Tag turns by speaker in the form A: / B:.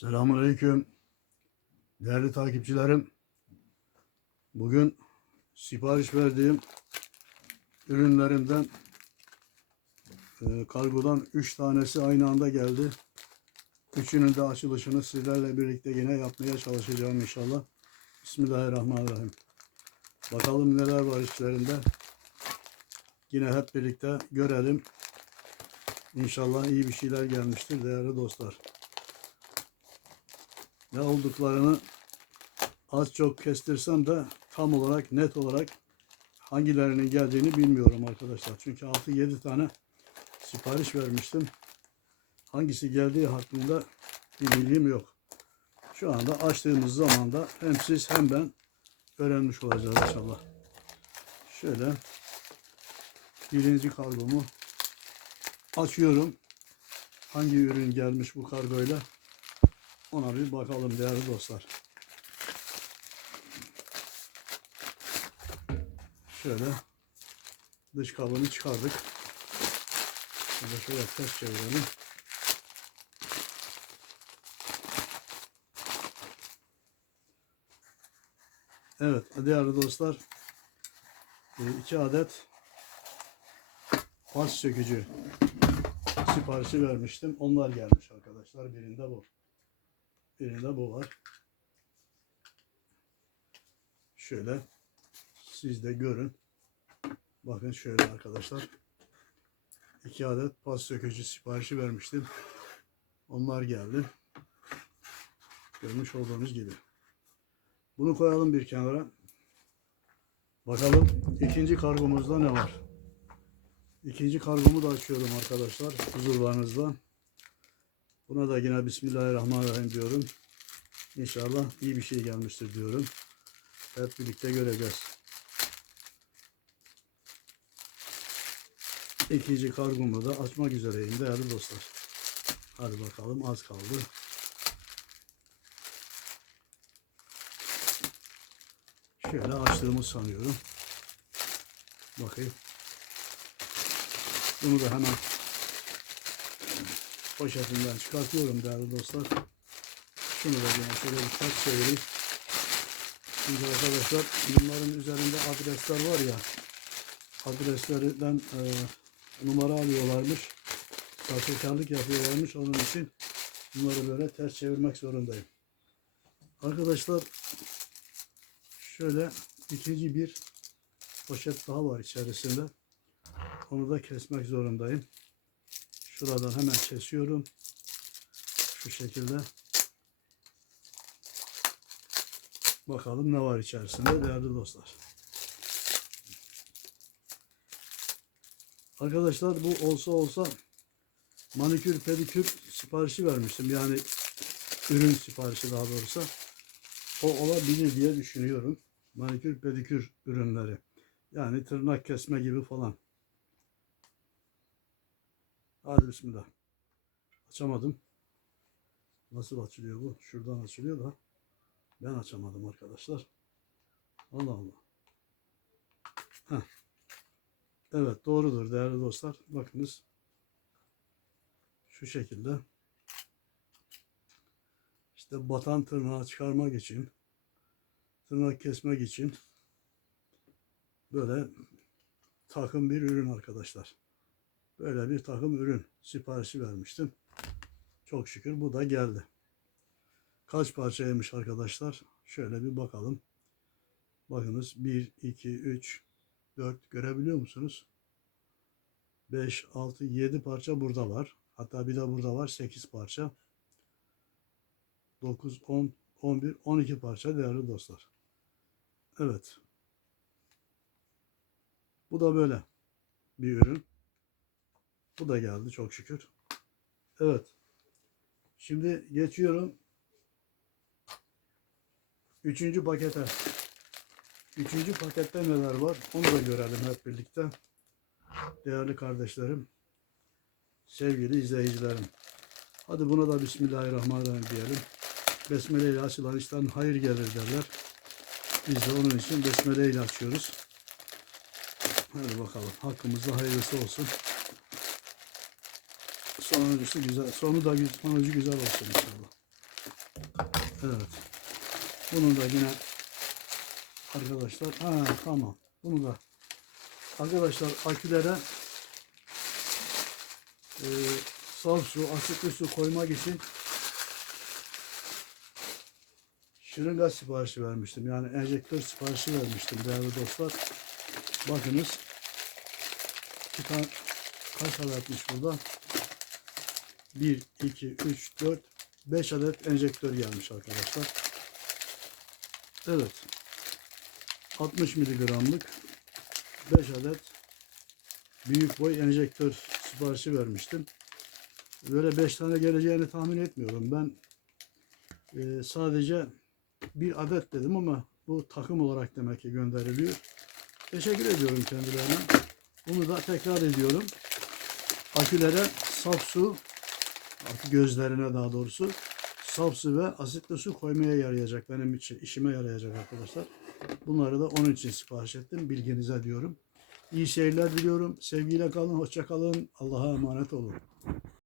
A: Selamünaleyküm. Değerli takipçilerim. Bugün sipariş verdiğim ürünlerimden e, kargodan 3 tanesi aynı anda geldi. Üçünün de açılışını sizlerle birlikte yine yapmaya çalışacağım inşallah. Bismillahirrahmanirrahim. Bakalım neler var içlerinde. Yine hep birlikte görelim. İnşallah iyi bir şeyler gelmiştir değerli dostlar ne olduklarını az çok kestirsem de tam olarak net olarak hangilerinin geldiğini bilmiyorum arkadaşlar. Çünkü 6-7 tane sipariş vermiştim. Hangisi geldiği hakkında bir bilgim yok. Şu anda açtığımız zaman da hem siz hem ben öğrenmiş olacağız inşallah. Şöyle birinci kargomu açıyorum. Hangi ürün gelmiş bu kargoyla? Ona bir bakalım değerli dostlar. Şöyle dış kabını çıkardık. Şöyle şöyle ters çevirelim. Evet değerli dostlar e, iki adet pas sökücü siparişi vermiştim. Onlar gelmiş arkadaşlar. Birinde bu. Birinde bu var. Şöyle siz de görün. Bakın şöyle arkadaşlar. iki adet pas sökücü siparişi vermiştim. Onlar geldi. Görmüş olduğunuz gibi. Bunu koyalım bir kenara. Bakalım ikinci kargomuzda ne var? İkinci kargomu da açıyorum arkadaşlar huzurlarınızda. Buna da yine Bismillahirrahmanirrahim diyorum. İnşallah iyi bir şey gelmiştir diyorum. Hep birlikte göreceğiz. İkinci kargomu da açmak üzereyim değerli dostlar. Hadi bakalım az kaldı. Şöyle açtığımı sanıyorum. Bakayım. Bunu da hemen poşetinden çıkartıyorum değerli dostlar. Şunu da yine şöyle bir ters çevireyim. Şimdi arkadaşlar bunların üzerinde adresler var ya adreslerden e, numara alıyorlarmış. Sahtekarlık yapıyorlarmış. Onun için bunları böyle ters çevirmek zorundayım. Arkadaşlar şöyle ikinci bir poşet daha var içerisinde. Onu da kesmek zorundayım. Şuradan hemen kesiyorum. Şu şekilde. Bakalım ne var içerisinde değerli dostlar. Arkadaşlar bu olsa olsa manikür pedikür siparişi vermiştim. Yani ürün siparişi daha doğrusu. O olabilir diye düşünüyorum. Manikür pedikür ürünleri. Yani tırnak kesme gibi falan. Hadi bismillah. Açamadım. Nasıl açılıyor bu? Şuradan açılıyor da ben açamadım arkadaşlar. Allah Allah. Heh. Evet doğrudur değerli dostlar. Bakınız. Şu şekilde. İşte batan tırnağı çıkarmak için tırnak kesmek için böyle takım bir ürün arkadaşlar. Böyle bir takım ürün siparişi vermiştim. Çok şükür bu da geldi. Kaç parçaymış arkadaşlar? Şöyle bir bakalım. Bakınız 1, 2, 3, 4 görebiliyor musunuz? 5, 6, 7 parça burada var. Hatta bir de burada var 8 parça. 9, 10, 11, 12 parça değerli dostlar. Evet. Bu da böyle bir ürün. Bu da geldi çok şükür. Evet. Şimdi geçiyorum. Üçüncü pakete. Üçüncü pakette neler var? Onu da görelim hep birlikte. Değerli kardeşlerim. Sevgili izleyicilerim. Hadi buna da Bismillahirrahmanirrahim diyelim. Besmele ile açılan işten hayır gelir derler. Biz de onun için Besmele ile açıyoruz. Hadi bakalım. Hakkımızda hayırlısı olsun. Sonuncusu güzel. Sonu da sonucu güzel olsun inşallah. Evet. Bunu da yine arkadaşlar ha tamam. Bunu da arkadaşlar akülere e, saf su, asitli su koymak için şırınga siparişi vermiştim. Yani enjektör siparişi vermiştim değerli dostlar. Bakınız iki tane kaç adetmiş burada? 1, 2, 3, 4, 5 adet enjektör gelmiş arkadaşlar. Evet. 60 miligramlık 5 adet büyük boy enjektör siparişi vermiştim. Böyle 5 tane geleceğini tahmin etmiyorum. Ben e, sadece bir adet dedim ama bu takım olarak demek ki gönderiliyor. Teşekkür ediyorum kendilerine. Bunu da tekrar ediyorum. Akülere saf su, akü gözlerine daha doğrusu saf su ve asitli su koymaya yarayacak benim için, işime yarayacak arkadaşlar. Bunları da onun için sipariş ettim. Bilginize diyorum. İyi seyirler diliyorum. Sevgiyle kalın, hoşça kalın. Allah'a emanet olun.